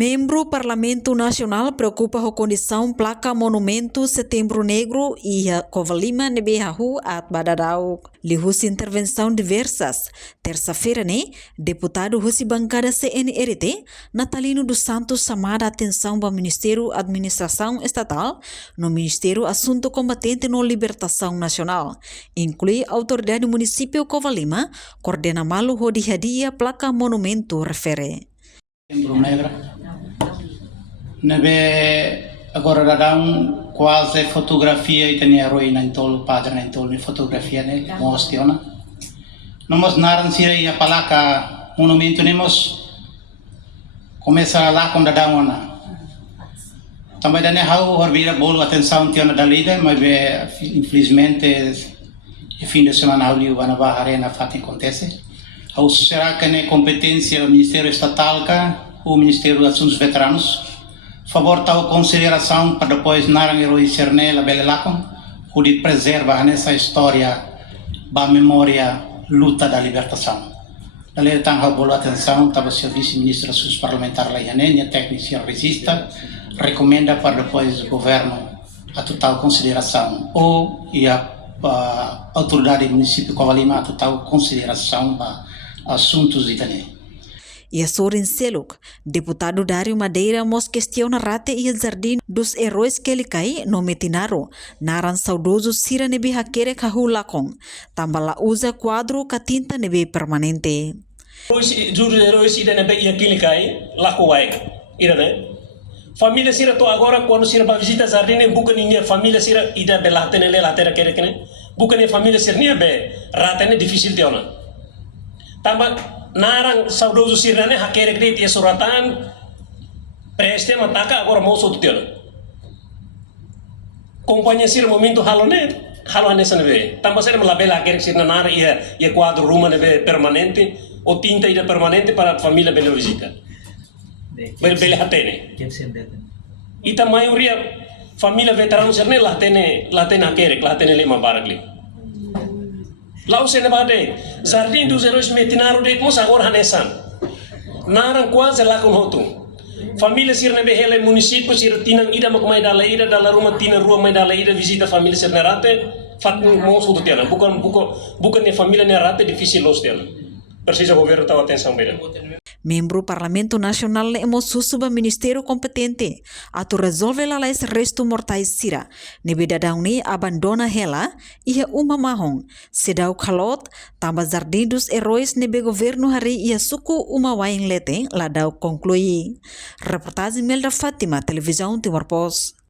Membro Parlamento Nacional preocupa com a condição placa Monumento Setembro Negro e a Covalima Nebehahu at Badadau. Lihus intervenção diversas. Terça-feira, deputado Husi Bancada CNRT, Natalino dos Santos, chamada a atenção para o Ministério Administração Estatal no Ministério Assunto Combatente no Libertação Nacional. Inclui a autoridade do município Covalima, coordena malu hodihadia placa Monumento refere. Setembro Negro. Nebe agora dá quase fotografia e tem herói na intolo padre na intolo fotografia né mostrona. Nós naran sira e a placa monumento nemos começa lá com da ona. Também dane how orbira bolo atenção tiona da lida, mas infelizmente e fim de semana ali o Vanava Arena fat acontece. Ou será que é competência do Ministério Estatal ou o Ministério dos Assuntos Veteranos? Favor tal consideração para depois narang herói cerne la belelakon, o de preserva nessa história da memória luta da libertação. Dalí tang habolo atenção tava o vice-ministro dos Assuntos Parlamentares lá e técnica resista recomenda para depois o governo a total consideração ou e a autoridade do município Covalima a total consideração para assuntos italianos. E a Sorin Seluk, deputado Dário Madeira, mos questiona rate e o jardim dos heróis que ele cai no Metinaro, naran saudoso sira nebe hakere kahulakong, tambala usa quadro katinta nebe permanente. Juro heróis ida nebe ia que ele cai, lakuai, ira né? Família sira to agora quando sira para visita jardim bukan ninguém família sira ida belate nele latera kere kene, bukan família sira nia be rate ne difícil teona. Tamba narang saudoso sirane hakere kredit ya suratan preste mataka agora mau sotu tiona kompanhia sir momento halone sanebe tamba ser malabela hakere sirna nara ia quadro ruma nebe permanente o tinta ida permanente para família bela visita bela hatene ita maioria família veterano sirne latene hakere latene lema baragli Lau se nebade, jardim dos heróis Metinaro de mos agora hanesan. Naran quase lá com hotu. Família sir nebe hele município sir tinang ida makumai dala ida dala rumah tina rua mai dala ida visita família sir nerate fat mos hotu tiana. Bukan ne família nerate difícil los tiana. Precisa governo tahu atenção beda. Membro Parlamento Nacional hemos susuba Ministério competente atu resolve la lais resto mortais sira nebe dadauni abandona hela ia uma mahong sedau kalot tamba jardim dos heróis nebe governo hari ia suku uma waing lete ladau conclui. Reportagem Melda Fátima, Televisão Timor Post.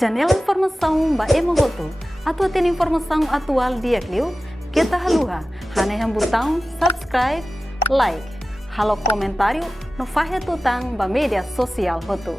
Janela informação ba emogoto atu tem informação atual dia kliu kita haluha hane botão subscribe like halo comentário no fahe tutang ba media sosial hotu.